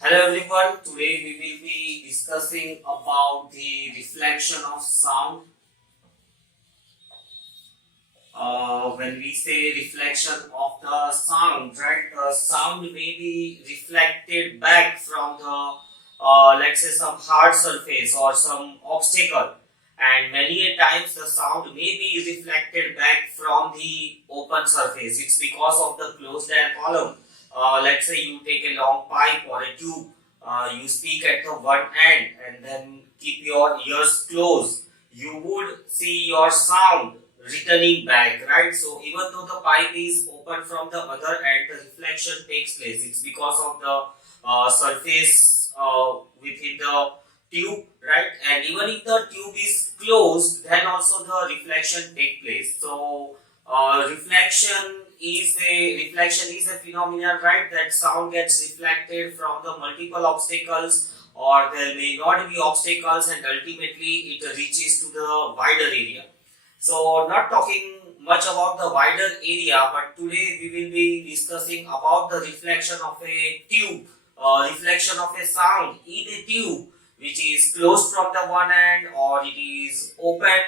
Hello everyone, today we will be discussing about the reflection of sound. When we say reflection of the sound, right, sound may be reflected back from the, let's say, some hard surface or some obstacle, and many a times the sound may be reflected back from the open surface. It's because of the closed air column. Let's say you take a long pipe or a tube, you speak at the one end and then keep your ears closed. You would see your sound returning back, right? So even though the pipe is open from the other end, the reflection takes place. It's because of the surface within the tube, right? And even if the tube is closed, then also the reflection take place. So reflection is a phenomenon, right? That sound gets reflected from the multiple obstacles, or there may not be obstacles, and ultimately it reaches to the wider area. So not talking much about the wider area, but today we will be discussing about the reflection of a tube, reflection of a sound in a tube which is closed from the one end, or it is open,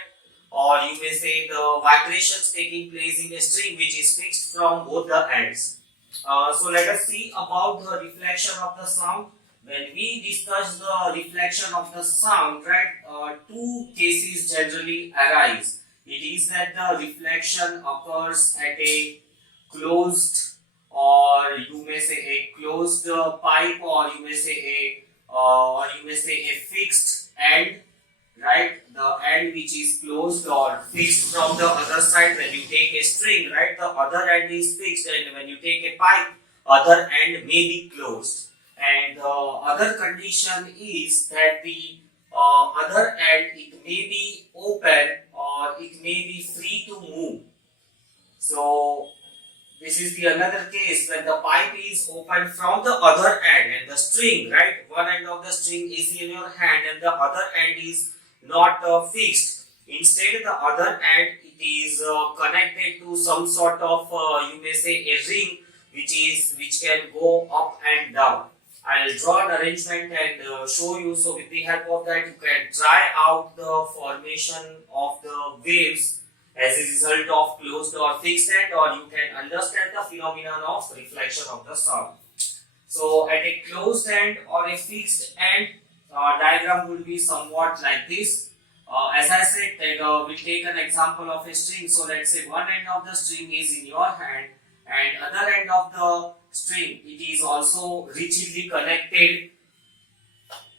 or you may say the vibrations taking place in a string which is fixed from both the ends. So let us see about the reflection of the sound. When we discuss the reflection of the sound, right, two cases generally arise. It is that the reflection occurs at a closed, or you may say a closed pipe, or you may say a fixed end, right? The end which is closed or fixed from the other side. When you take a string, right, the other end is fixed, and when you take a pipe, other end may be closed. And the other condition is that the other end, it may be open or it may be free to move. So this is the another case when the pipe is open from the other end, and the string, right, one end of the string is in your hand and the other end is not fixed. Instead, the other end, it is connected to some sort of you may say a ring which can go up and down. I'll draw an arrangement and show you. So with the help of that, you can try out the formation of the waves as a result of closed or fixed end, or you can understand the phenomenon of reflection of the sound. So at a closed end or a fixed end, diagram will be somewhat like this. As I said, that we'll take an example of a string. So let's say one end of the string is in your hand, and other end of the string, it is also rigidly connected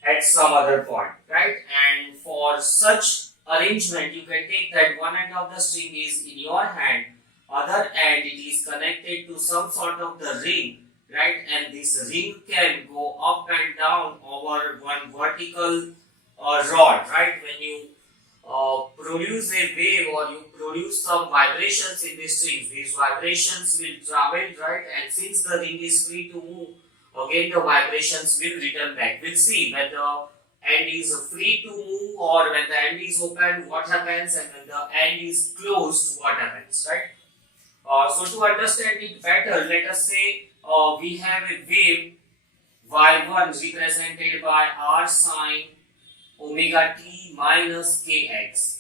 at some other point, right? And for such arrangement, you can take that one end of the string is in your hand, other end it is connected to some sort of the ring, right? And this ring can go up and down over one vertical rod, right? When you produce a wave or you produce some vibrations in the strings, these vibrations will travel, right? And since the ring is free to move, again the vibrations will return back. We'll see when the end is free to move, or when the end is open, what happens, and when the end is closed, what happens, right? So to understand it better, let us say we have a wave y1 represented by r sine omega t minus kx.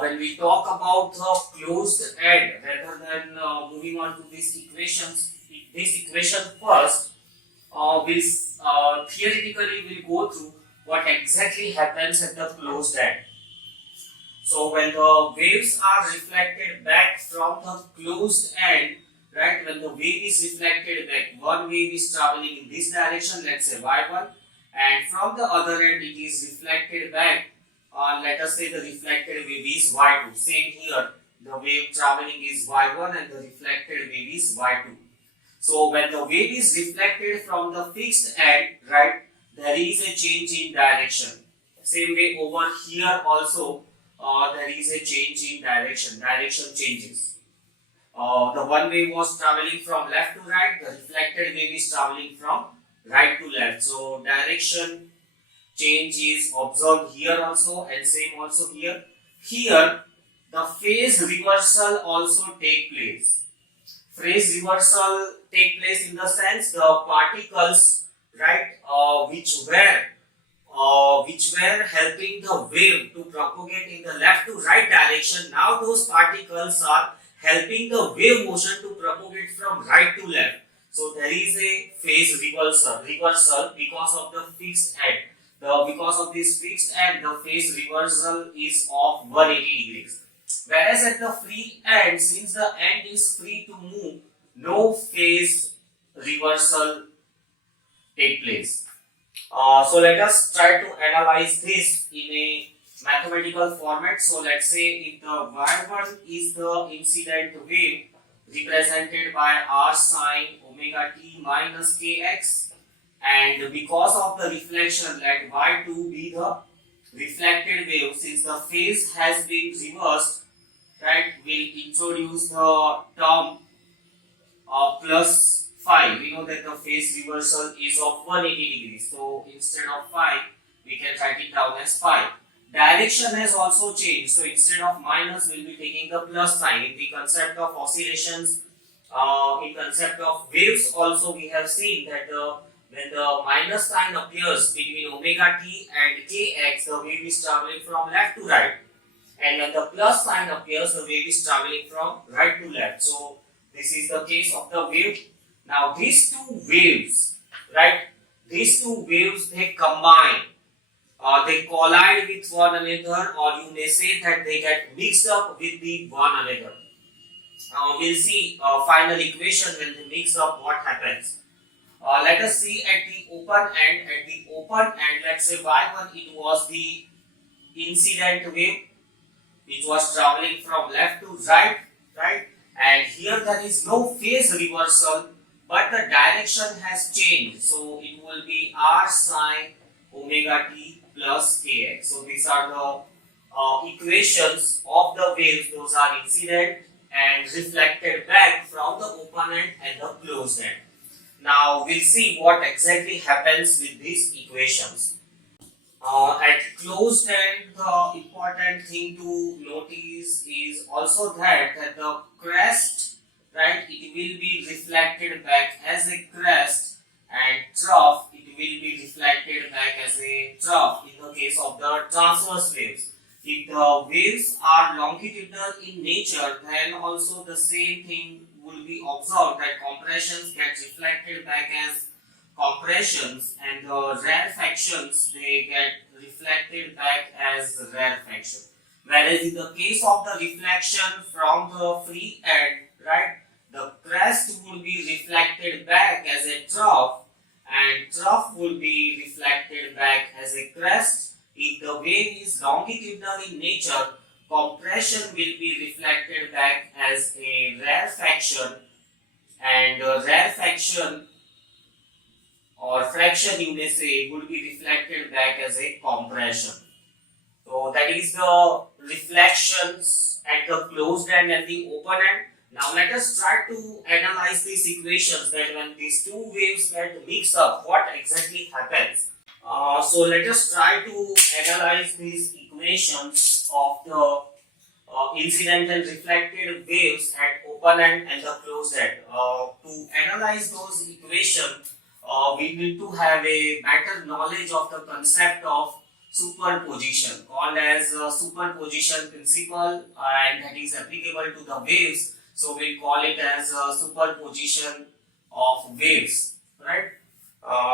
When we talk about the closed end, rather than moving on to this equation first, we'll theoretically we'll go through what exactly happens at the closed end. So when the waves are reflected back from the closed end, right, when the wave is reflected back, one wave is traveling in this direction, let's say y1, and from the other end it is reflected back, let us say the reflected wave is y2. Same here, the wave traveling is y1 and the reflected wave is y2. So when the wave is reflected from the fixed end, right, there is a change in direction. Same way over here also, there is a change in direction. Direction changes. The one wave was traveling from left to right, the reflected wave is traveling from right to left. So direction change is observed here also, and same also here. Here the phase reversal also take place. Phase reversal take place in the sense the particles, right, which were helping the wave to propagate in the left to right direction. Now those particles are helping the wave motion to propagate from right to left. So there is a phase reversal because of the fixed end. Because of this fixed end, the phase reversal is of 180 degrees. Whereas at the free end, since the end is free to move, no phase reversal take place. So let us try to analyze this in a mathematical format. So let's say if the y1 is the incident wave represented by r sine omega t minus kx, and because of the reflection, let y2 be the reflected wave. Since the phase has been reversed, right, we'll introduce the term plus phi. We know that the phase reversal is of 180 degrees. So instead of phi, we can write it down as phi. Direction has also changed. So instead of minus, we'll be taking the plus sign. In the concept of oscillations, in concept of waves, also we have seen that when the minus sign appears between omega t and kx, the wave is traveling from left to right. And when the plus sign appears, the wave is traveling from right to left. So this is the case of the wave. Now these two waves, right? These two waves, they combine, they collide with one another, or you may say that they get mixed up with the one another. We'll see final equation when they mix up what happens. Let us see at the open end. At the open end, let's say y1, it was the incident wave which was traveling from left to right, right? And here there is no phase reversal, but the direction has changed. So it will be r sine omega t plus kx. So these are the equations of the waves. Those are incident and reflected back from the open end and the closed end. Now we'll see what exactly happens with these equations. At closed end, the important thing to notice is also that the crest, right, it will be reflected back as a crest, and trough, it will be reflected back as a trough in the case of the transverse waves. If the waves are longitudinal in nature, then also the same thing will be observed, that compressions get reflected back as compressions, and the rarefactions, they get reflected back as rarefaction. Whereas in the case of the reflection from the free end, right, the crest will be reflected back as a trough, and trough will be reflected back as a crest. If the wave is longitudinal in nature, compression will be reflected back as a rarefaction, and rarefaction or fraction, you may say, would be reflected back as a compression. So that is the reflections at the closed end and the open end. Now let us try to analyze these equations, that when these two waves get mixed up, what exactly happens. So let us try to analyze these equations of the incident and reflected waves at open end and the closed end. To analyze those equations, we need to have a better knowledge of the concept of superposition, called as superposition principle, and that is applicable to the waves. So we call it as superposition of waves, right?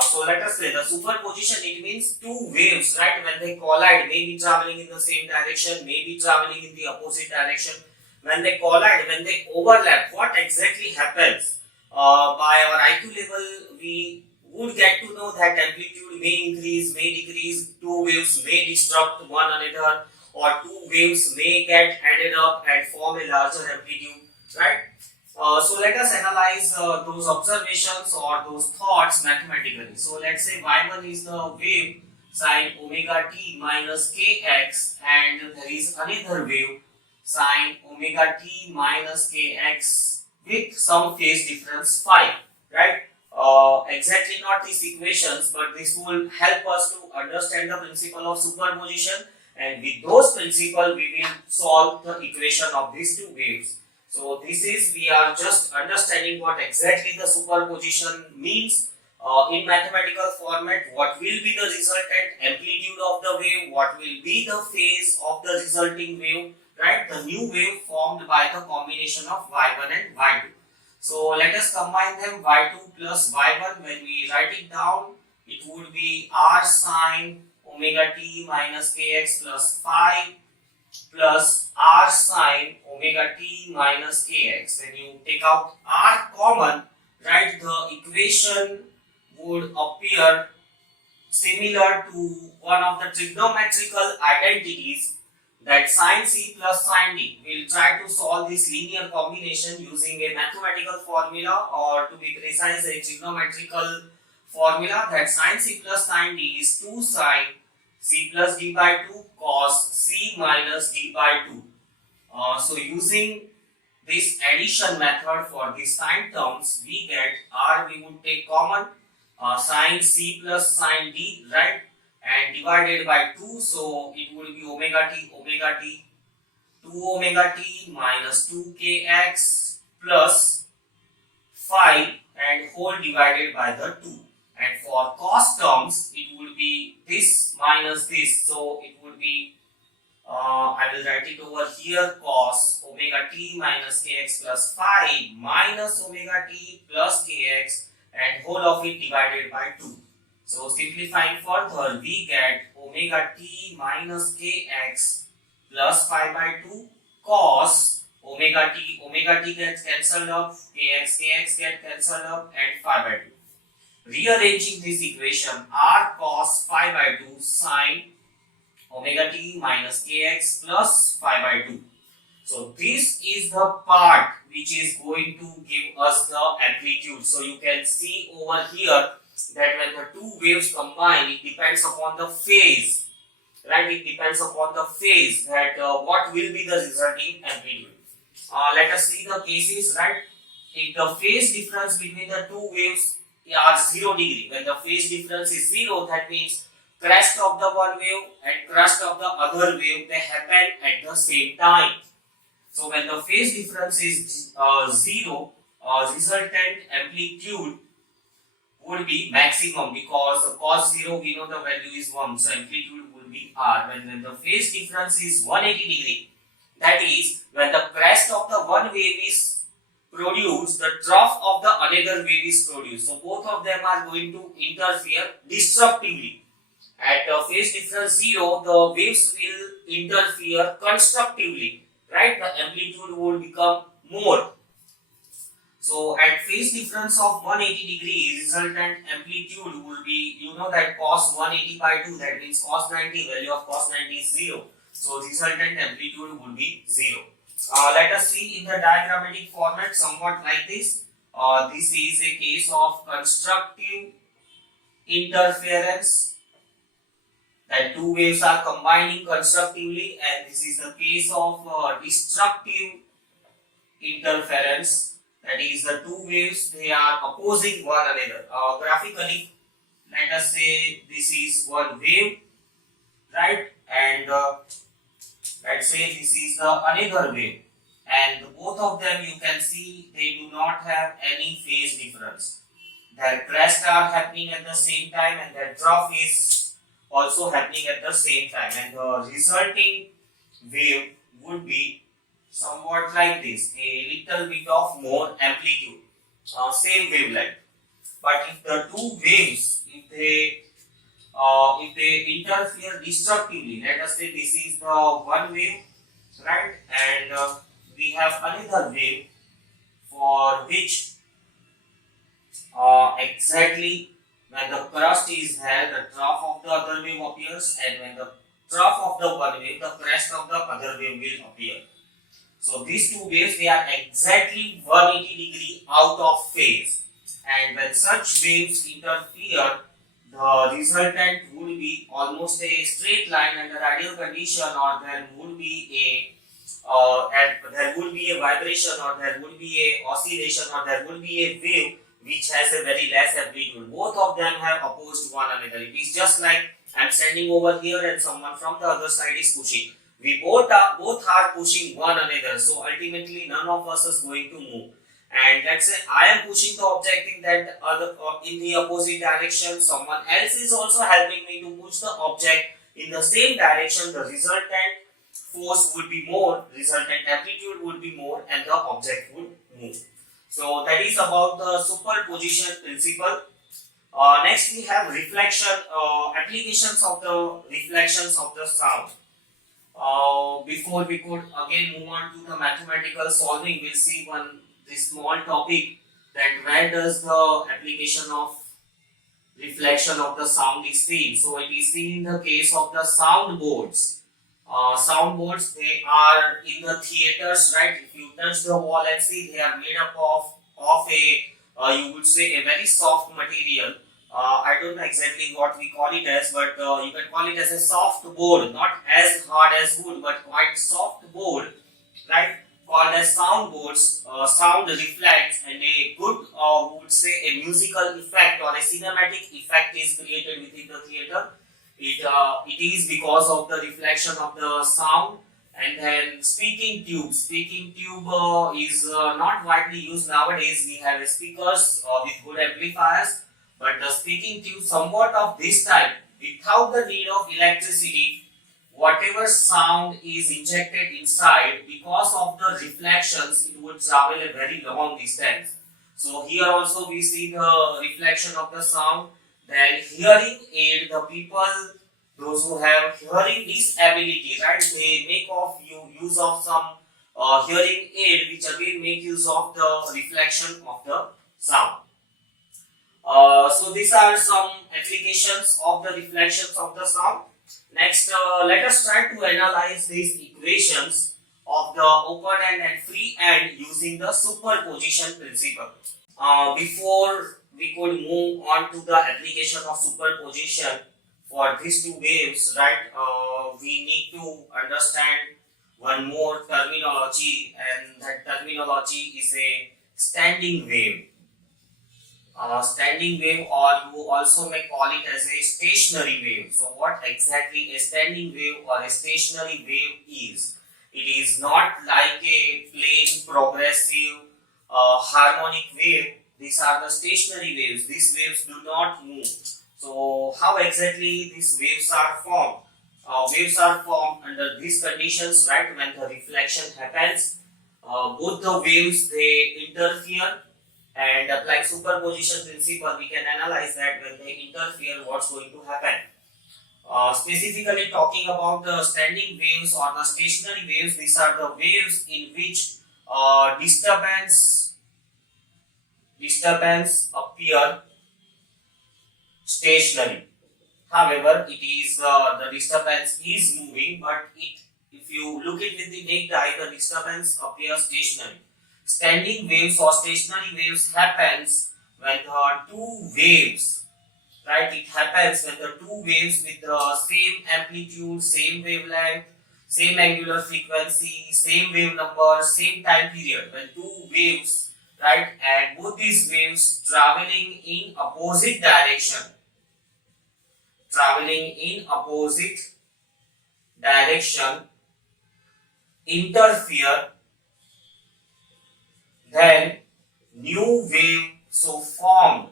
So let us say the superposition, it means two waves, right, when they collide, may be traveling in the same direction, may be traveling in the opposite direction. When they collide, when they overlap, what exactly happens? By our IQ level, we would get to know that amplitude may increase, may decrease, two waves may disrupt one another, or two waves may get added up and form a larger amplitude, right? So let us analyze those observations or those thoughts mathematically. So let's say y1 is the wave sine omega t minus kx, and there is another wave sine omega t minus kx with some phase difference phi, right? Exactly not these equations, but this will help us to understand the principle of superposition, and with those principles we will solve the equation of these two waves. So this is, we are just understanding what exactly the superposition means. in mathematical format, what will be the resultant amplitude of the wave, what will be the phase of the resulting wave, right? The new wave formed by the combination of y1 and y2. So let us combine them, y2 plus y1. When we write it down, it would be r sine omega t minus kx plus phi plus r sine omega t minus kx. When you take out r common, right, the equation would appear similar to one of the trigonometrical identities, that sin c plus sin d. We'll try to solve this linear combination using a mathematical formula, or to be precise, a trigonometrical formula, that sin c plus sin d is 2 sin c plus d by 2 cos c minus d by 2. So using this addition method for the sine terms, we get r, we would take common, sin c plus sin d, right, and divided by 2, so it would be omega t 2 omega t minus 2 kx plus phi and whole divided by the 2. And for cos terms, it would be this minus this, so it would be I will write it over here, cos omega t minus kx plus phi minus omega t plus kx and whole of it divided by 2. So simplifying further, we get omega t minus kx plus phi by 2 cos omega t gets cancelled up, kx get cancelled up, and phi by 2. Rearranging this equation, r cos phi by 2 sine omega t minus kx plus phi by 2. So this is the part which is going to give us the amplitude. So you can see over here that when the two waves combine, it depends upon the phase, right? It depends upon the phase that what will be the resulting amplitude. Let us see the cases, right? If the phase difference between the two waves are 0 degree, when the phase difference is 0, that means crest of the one wave and crest of the other wave, they happen at the same time. So when the phase difference is 0, resultant amplitude would be maximum, because cos 0 we know the value is 1, so amplitude will be r. When the phase difference is 180 degree, that is when the crest of the one wave is produced, the trough of the another wave is produced. So both of them are going to interfere disruptively. At phase difference 0, the waves will interfere constructively, right? The amplitude will become more. So at phase difference of 180 degrees, resultant amplitude will be, you know that cos 180 by 2, that means cos 90, value of cos 90 is 0. So resultant amplitude will be 0. Let us see in the diagrammatic format somewhat like this. This is a case of constructive interference, that two waves are combining constructively, and this is the case of destructive interference, that is the two waves, they are opposing one another. Graphically, let us say this is one wave, right, and let's say this is the another wave, and both of them you can see they do not have any phase difference. Their crests are happening at the same time and their trough is also happening at the same time, and the resulting wave would be somewhat like this, a little bit of more amplitude, same wavelength. But if the two waves, if they interfere destructively, let us say this is the one wave, right, and we have another wave for which exactly when the crest is there, the trough of the other wave appears, and when the trough of the one wave, the crest of the other wave will appear. So these two waves, they are exactly 180 degree out of phase, and when such waves interfere, the resultant would be almost a straight line under ideal condition, or there would be a vibration, or there would be a oscillation, or there would be a wave which has a very less amplitude. Both of them have opposed one another. It is just like I am standing over here and someone from the other side is pushing. We both are pushing one another. So ultimately none of us is going to move. and let's say I am pushing the object in that other in the opposite direction, someone else is also helping me to push the object in the same direction, the resultant force would be more, resultant amplitude would be more, and the object would move. So that is about the superposition principle. Next we have reflection, applications of the reflections of the sound. Before we could again move on to the mathematical solving, we'll see one this small topic, that where does the application of reflection of the sound is seen. So it is seen in the case of the sound boards. Sound boards, they are in the theaters, right? If you touch the wall and see, they are made up of a you would say a very soft material. I don't know exactly what we call it as, but you can call it as a soft board, not as hard as wood, but quite soft board, right? Called as sound boards. Sound reflects, and a good, would say, a musical effect or a cinematic effect is created within the theater. It is because of the reflection of the sound. And then speaking tube. Speaking tube is not widely used nowadays. We have speakers with good amplifiers, but the speaking tube somewhat of this type, without the need of electricity, whatever sound is injected inside, because of the reflections, it would travel a very long distance. So here also we see the reflection of the sound. Then hearing aid, the people, those who have hearing disability, right, they make use of some hearing aid, which again make use of the reflection of the sound. So these are some applications of the reflections of the sound. Next, let us try to analyze these equations of the open end and free end using the superposition principle. Before we could move on to the application of superposition for these two waves, right, we need to understand one more terminology, and that terminology is a standing wave. Standing wave, or you also may call it as a stationary wave. So what exactly a standing wave or a stationary wave is? It is not like a plain progressive harmonic wave. These are the stationary waves. These waves do not move. So how exactly these waves are formed? Waves are formed under these conditions, right? When the reflection happens, both the waves, they interfere, and applying superposition principle, we can analyze that when they interfere, what's going to happen. Specifically talking about the standing waves or the stationary waves, these are the waves in which disturbance appear stationary. However, it is the disturbance is moving, but if you look it with the naked eye, the disturbance appears stationary. Standing waves or stationary waves happens when the two waves, right? It happens when the two waves with the same amplitude, same wavelength, same angular frequency, same wave number, same time period. When two waves, right, and both these waves traveling in opposite direction, interfere, then new wave so formed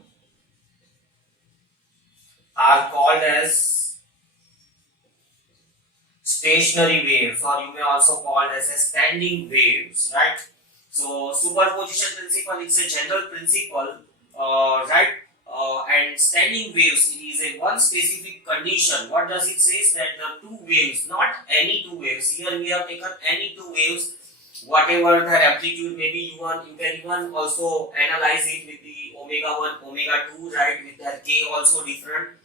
are called as stationary waves, or you may also call it as a standing waves, right? So superposition principle is a general principle, right? And standing waves, it is a one specific condition. What does it say? That the two waves, not any two waves. Here we have taken any two waves, whatever their amplitude may be. You can even also analyze it with the omega 1, omega 2, right, with their k also different.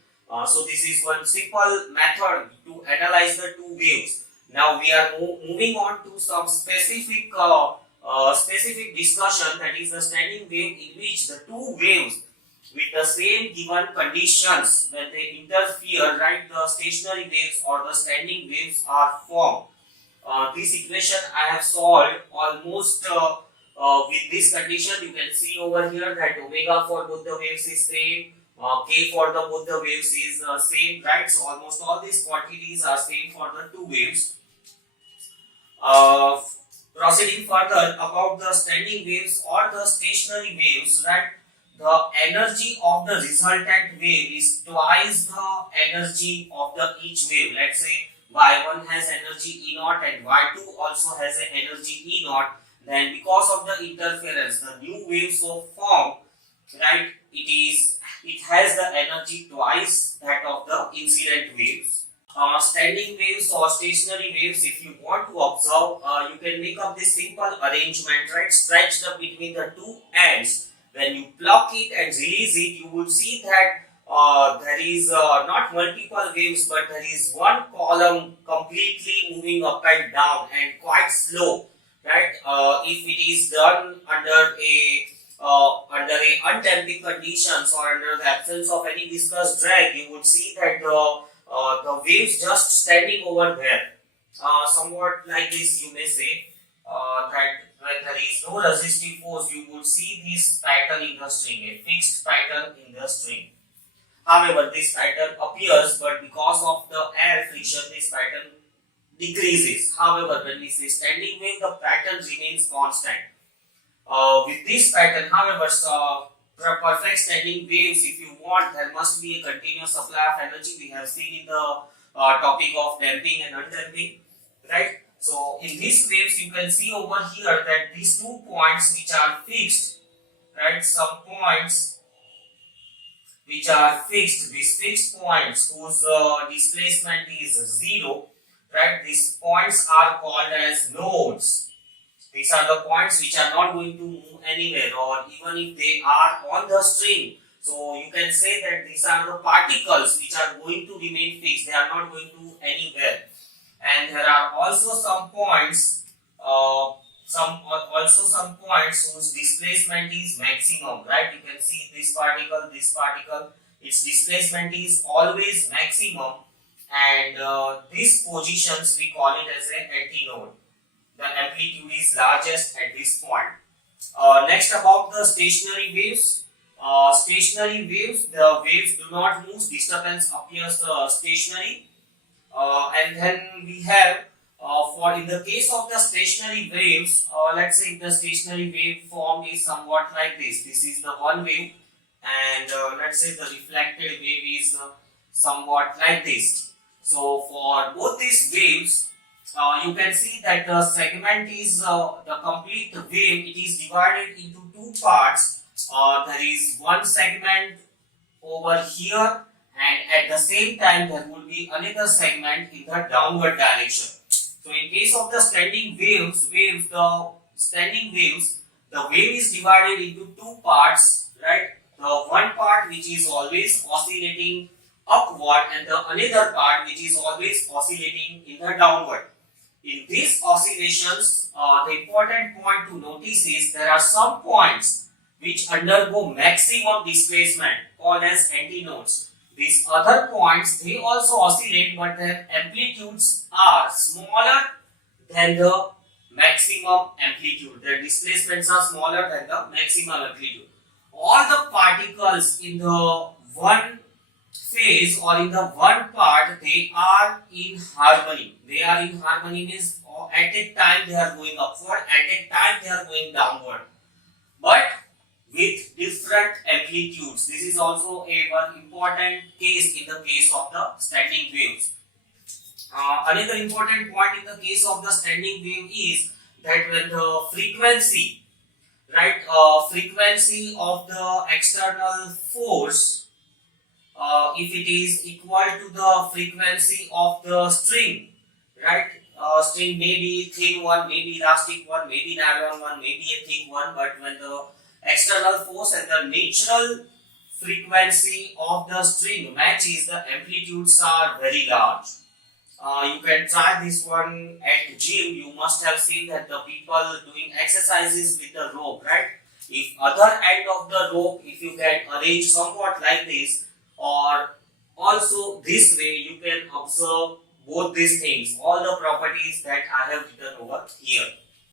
So this is one simple method to analyze the two waves. Now we are moving on to some specific discussion, that is the standing wave, in which the two waves with the same given conditions, when they interfere, right, the stationary waves or the standing waves are formed. This equation I have solved almost with this condition. You can see over here that omega for both the waves is same, k for the both the waves is same, right? So almost all these quantities are same for the two waves. Proceeding further about the standing waves or the stationary waves, right? The energy of the resultant wave is twice the energy of the each wave. Let's say y1 has energy E naught and y2 also has an energy E naught. Then because of the interference, the new waves were formed, right? It has the energy twice that of the incident waves. Standing waves or stationary waves, if you want to observe, you can make up this simple arrangement, right? Stretched up between the two ends. When you pluck it and release it, you will see that there is not multiple waves, but there is one column completely moving up and down and quite slow, right? If it is done under a undamping conditions or under the absence of any viscous drag, you would see that the waves just standing over there, somewhat like this. You may say that when there is no resistive force, you would see this pattern in the string, a fixed pattern in the string. However, this pattern appears, but because of the air friction, this pattern decreases. However, when we say standing wave, the pattern remains constant. With this pattern, however, perfect standing waves, if you want, there must be a continuous supply of energy. We have seen in the topic of damping and undamping, right? So in these waves, you can see over here that these 2 points which are fixed, right? Some points which are fixed, these fixed points whose displacement is 0, right? These points are called as nodes. These are the points which are not going to move anywhere, or even if they are on the string. So you can say that these are the particles which are going to remain fixed. They are not going to anywhere. And there are also some points, some points whose displacement is maximum, right? You can see this particle, its displacement is always maximum, and these positions we call it as an antinode. The amplitude is largest at this point. Next, about the stationary waves. Stationary waves, the waves do not move, disturbance appears stationary. And then we have, for in the case of the stationary waves, let's say if the stationary wave form is somewhat like this. This is the one wave, and let's say the reflected wave is somewhat like this. So for both these waves, you can see that the segment is the complete wave. It is divided into 2 parts. There is one segment over here, and at the same time there will be another segment in the downward direction. So in case of the standing waves, the wave is divided into 2 parts, right? The one part which is always oscillating upward, and the another part which is always oscillating in the downward. In these oscillations, the important point to notice is there are some points which undergo maximum displacement called as antinodes. These other points, they also oscillate, but their amplitudes are smaller than the maximum amplitude. Their displacements are smaller than the maximum amplitude. All the particles in the one phase or in the one part, they are in harmony. They are in harmony means at a time they are going upward, at a time they are going downward, but with different amplitudes. This is also one important case in the case of the standing waves. Another important point in the case of the standing wave is that when the frequency, right, frequency of the external force, if it is equal to the frequency of the string, right? String may be thin one, maybe elastic one, maybe nylon one, maybe a thick one, but when the external force and the natural frequency of the string matches, the amplitudes are very large. You can try this one at gym. You must have seen that the people doing exercises with the rope, right? If other end of the rope, if you can arrange somewhat like this, or also this way, you can observe both these things, all the properties that I have written over here.